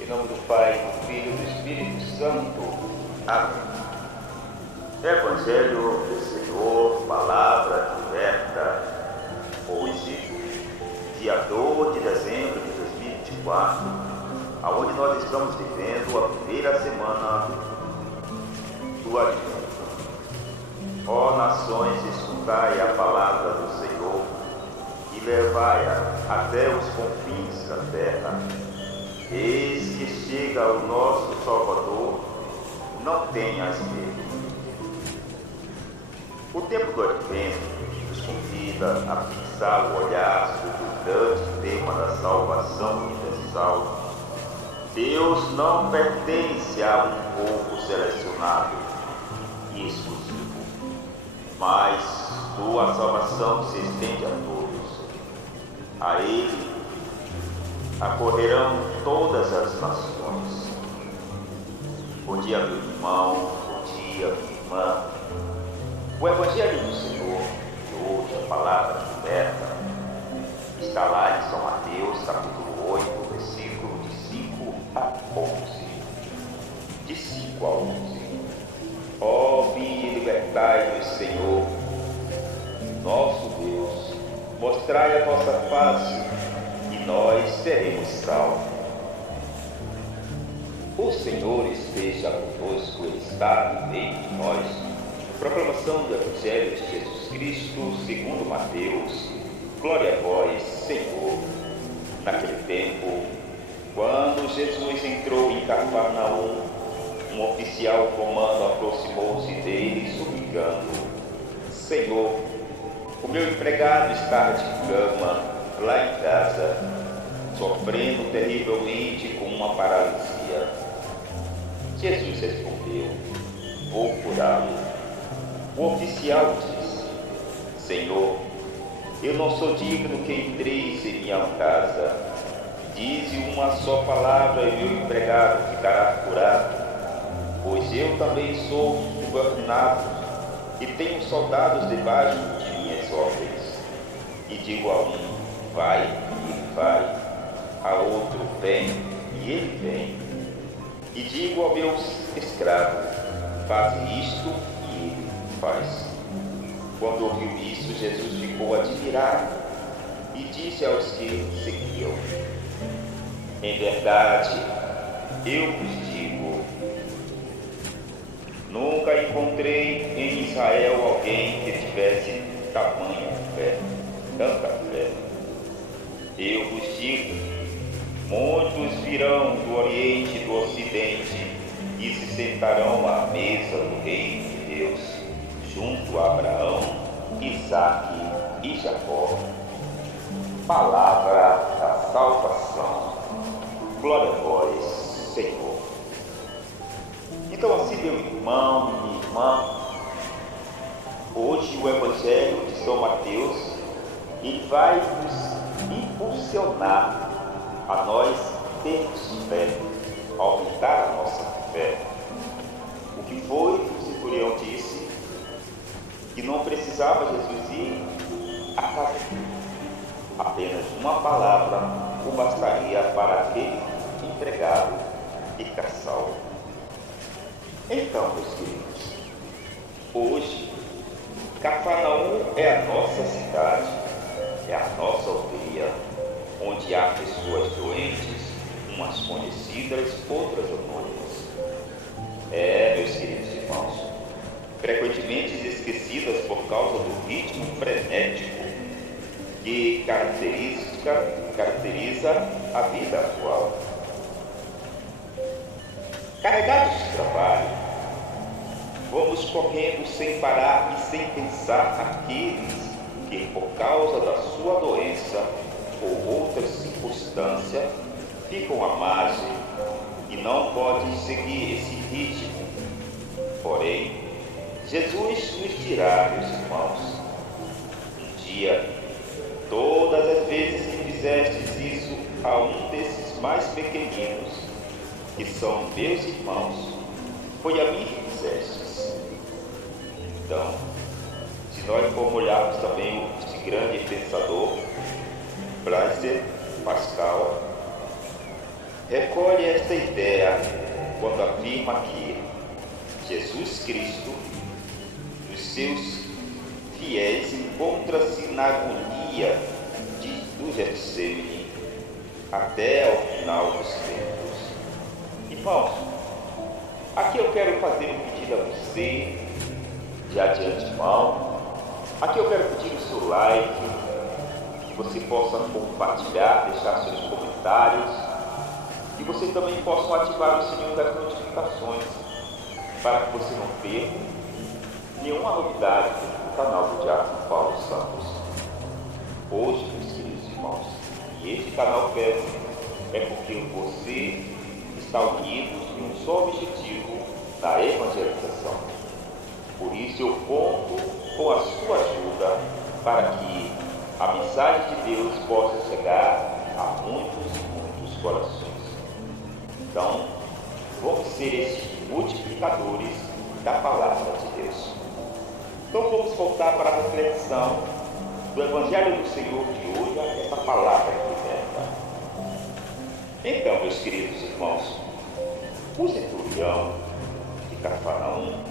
Em nome do Pai, do Filho e do Espírito Santo. Amém. Evangelho do Senhor, palavra que liberta. Hoje, dia 2 de dezembro de 2024, aonde nós estamos vivendo a primeira semana do Advento. Ó nações, escutai a palavra do Senhor e levai-a até os confins da terra. Eis que chega o nosso Salvador, não tenhas medo. O tempo do Advento nos convida a fixar o olhar sobre o grande tema da salvação universal. Deus não pertence a um povo selecionado e exclusivo, mas sua salvação se estende a todos. A Ele acorrerão todas as nações. Bom dia, meu irmão, bom dia, minha irmã. O Evangelho do Senhor, de hoje, a palavra que liberta, está lá em São Mateus, capítulo 8, versículo de 5 a 11. De 5 a 11. Ó, vinde e libertai-nos, Senhor, nosso Deus, mostrai a vossa face, e nós seremos salvos. O Senhor esteja conosco, Ele está no meio de nós. Proclamação do Evangelho de Jesus Cristo segundo Mateus. Glória a vós, Senhor. Naquele tempo, quando Jesus entrou em Cafarnaum, um oficial comando aproximou-se dele, suplicando: Senhor, o meu empregado está de cama lá em casa, sofrendo terrivelmente com uma paralisia. Jesus respondeu: Vou curá-lo. O oficial disse: Senhor, eu não sou digno que entreis em minha casa. Dize uma só palavra e meu empregado ficará curado, pois eu também sou subordinado e tenho soldados debaixo de minhas ordens. E digo a um: vai, e ele vai; a outro: vem, e ele vem. E digo ao meu escravo: faz isto, e ele faz. Quando ouviu isso, Jesus ficou admirado e disse aos que seguiam: em verdade, eu vos digo, nunca encontrei em Israel alguém que tivesse tamanha fé, tanta fé. Eu vos digo, muitos virão do Oriente e do Ocidente e se sentarão à mesa do reino de Deus, junto a Abraão, Isaque e Jacó. Palavra da salvação. Glória a vós, Senhor. Então, assim, meu irmão, minha irmã, hoje o Evangelho de São Mateus, ele vai nos impulsionar a nós termos fé, aumentar a nossa fé. O que foi que o centurião disse? Que não precisava Jesus ir a casa. Apenas uma palavra o bastaria para aquele empregado ficar salvo. Então, meus queridos, hoje, Cafarnaum é a nossa cidade, é a nossa aldeia, onde há pessoas doentes, umas conhecidas, outras anônimas. Meus queridos irmãos, frequentemente esquecidas por causa do ritmo frenético que caracteriza a vida atual. Carregados de trabalho, vamos correndo sem parar e sem pensar aqueles que, por causa da sua doença ou outra circunstância, ficam à margem e não podem seguir esse ritmo. Porém, Jesus nos dirá, meus irmãos, um dia, todas as vezes que fizestes isso a um desses mais pequeninos, que são meus irmãos, foi a mim que fizestes. Então, se nós formos olharmos também esse grande pensador, Blaise Pascal, recolhe esta ideia quando afirma que Jesus Cristo, dos seus fiéis, encontra-se na agonia do Getsemane até ao final dos tempos. Irmãos, aqui eu quero fazer um pedido a você, já de antemão. Aqui eu quero pedir o seu like, que você possa compartilhar, deixar seus comentários, e você também possa ativar o sininho das notificações, para que você não perca nenhuma novidade do canal do Diácono Paulo Santos. Hoje, meus queridos irmãos, e este canal cresce é porque você está unido em um só objetivo, na evangelização. Por isso eu conto com a sua ajuda para que a mensagem de Deus possa chegar a muitos e muitos corações. Então, vamos ser esses multiplicadores da palavra de Deus. Então vamos voltar para a reflexão do Evangelho do Senhor de hoje, essa palavra que liberta. Então, meus queridos irmãos, o centurião de Cafarnaum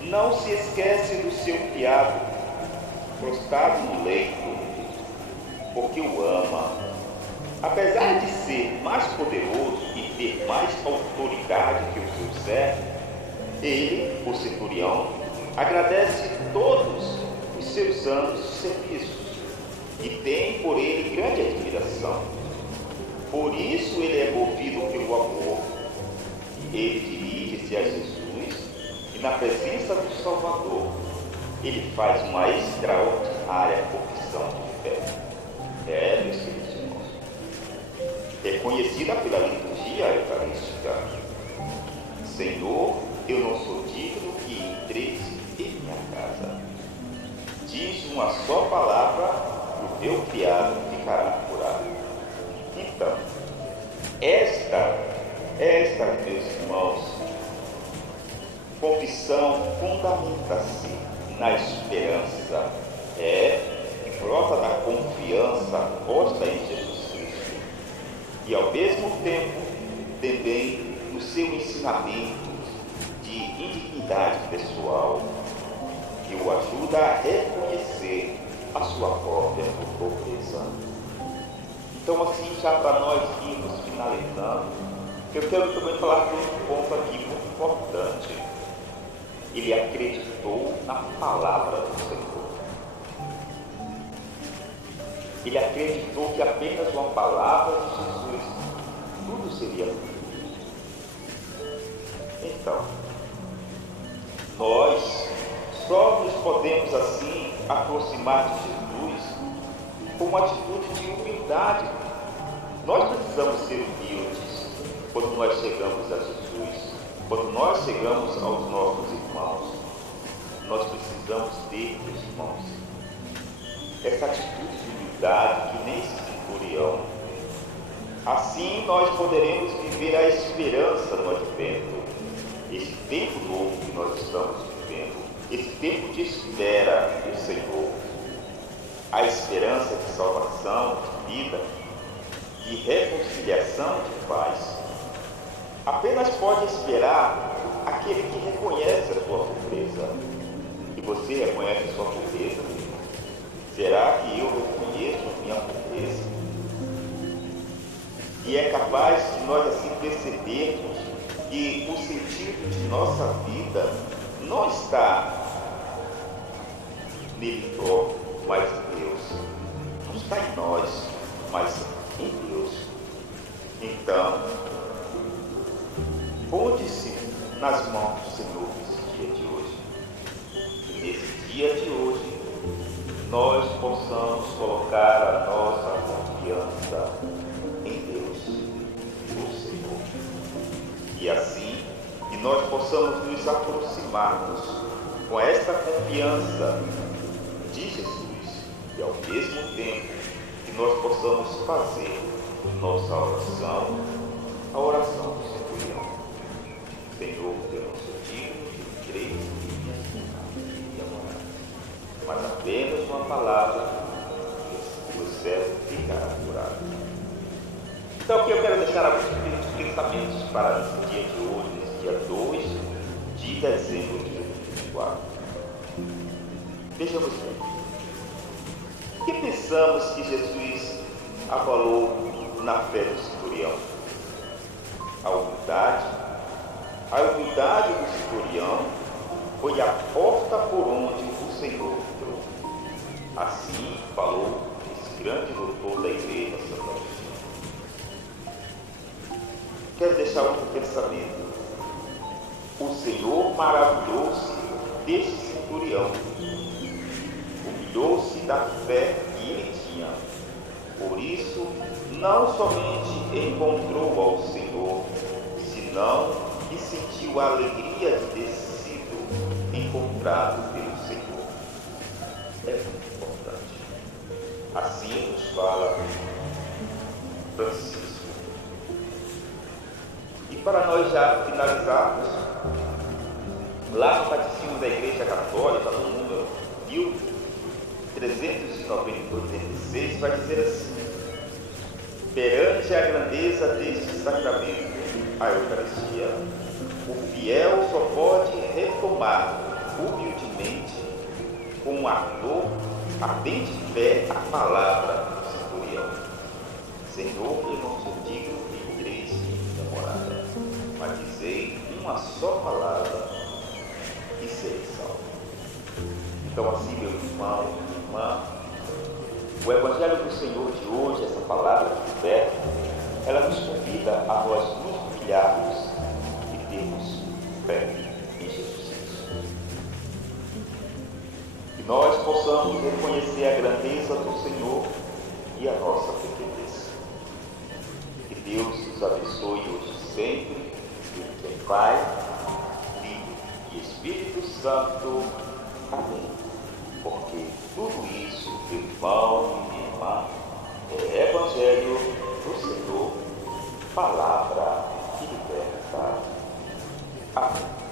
não se esquece do seu criado, prostrado no leito, porque o ama. Apesar de ser mais poderoso e ter mais autoridade que o seu servo, ele, o centurião, agradece todos os seus anos de serviços e tem por ele grande admiração. Por isso ele é movido pelo amor. Ele dirige-se a Jesus e, na presença do Salvador, ele faz uma extraordinária confissão de fé. Meus queridos irmãos, reconhecida pela liturgia eucarística: Senhor, eu não sou digno que entreis em minha casa. Diz uma só palavra, o meu criado ficará curado. Então, esta, meus irmãos, confissão fundamenta-se na esperança, que brota da confiança posta em Jesus Cristo, e ao mesmo tempo também no seu ensinamento de indignidade pessoal, que o ajuda a reconhecer a sua própria pobreza. Então, assim, já para nós irmos finalizando, eu quero também falar de um ponto aqui muito importante. Ele acreditou na palavra do Senhor. Ele acreditou que apenas uma palavra de Jesus tudo seria cumprido. Então, nós só nos podemos assim aproximar de Jesus com uma atitude de humildade. Nós precisamos ser humildes quando nós chegamos a Jesus, quando nós chegamos aos nossos irmãos. Nós precisamos ter, meus irmãos, essa atitude de humildade que nem esse centurião. Assim nós poderemos viver a esperança no advento, esse tempo novo que nós estamos vivendo, esse tempo de espera do Senhor, a esperança de salvação, de vida, de reconciliação, de paz. Apenas pode esperar aquele que reconhece a sua pobreza. E você reconhece a sua pobreza? Será que eu reconheço a minha pobreza? E é capaz de nós assim percebermos que o sentido de nossa vida não está nele próprio, mas em Deus. Não está em nós, mas em Deus. Então, ponte-se nas mãos do Senhor nesse dia de hoje. E nesse dia de hoje, nós possamos colocar a nossa confiança em Deus, no Senhor. E assim, que nós possamos nos aproximarmos com esta confiança de Jesus, e ao mesmo tempo que nós possamos fazer nossa oração, a oração do centurião. Senhor, eu não sou digno de crer em minha moral, mas apenas uma palavra e o servo ficará curado. Então, o que eu quero deixar a você pensamentos para o dia de hoje, nesse dia 2 de dezembro de 2024. Vejamos bem. O que pensamos que Jesus avalou na fé do centurião? A humildade. A humildade do centurião foi a porta por onde o Senhor entrou. Assim falou esse grande doutor da igreja, Santo Agostinho. Quero deixar outro pensamento. O Senhor maravilhou-se deste centurião. Humilhou-se da fé que ele tinha. Por isso, não somente encontrou ao Senhor, senão que sentiu a alegria de ter sido encontrado pelo Senhor. É muito importante. Assim nos fala Francisco. E para nós já finalizarmos, lá no Catecismo da Igreja Católica, no número 1386, vai dizer assim: perante a grandeza deste sacramento, a Eucaristia, o fiel só pode retomar humildemente, com ardente fé, a palavra do centurião: Senhor, eu não sou digno de entreis em minha morada, mas dizei uma só palavra e serei salvo. Então, assim, meu irmão, minha irmã, o Evangelho do Senhor de hoje, essa palavra de fé, ela nos convida a nós nos humilharmos e termos fé em Jesus Cristo. Que nós possamos reconhecer a grandeza do Senhor e a nossa pequenez. Que Deus nos abençoe hoje e sempre, em Pai, Filho e Espírito Santo. Amém. Porque tudo isso, meu irmão e minha irmã, é Evangelho do Senhor, palavra que liberta. Amém.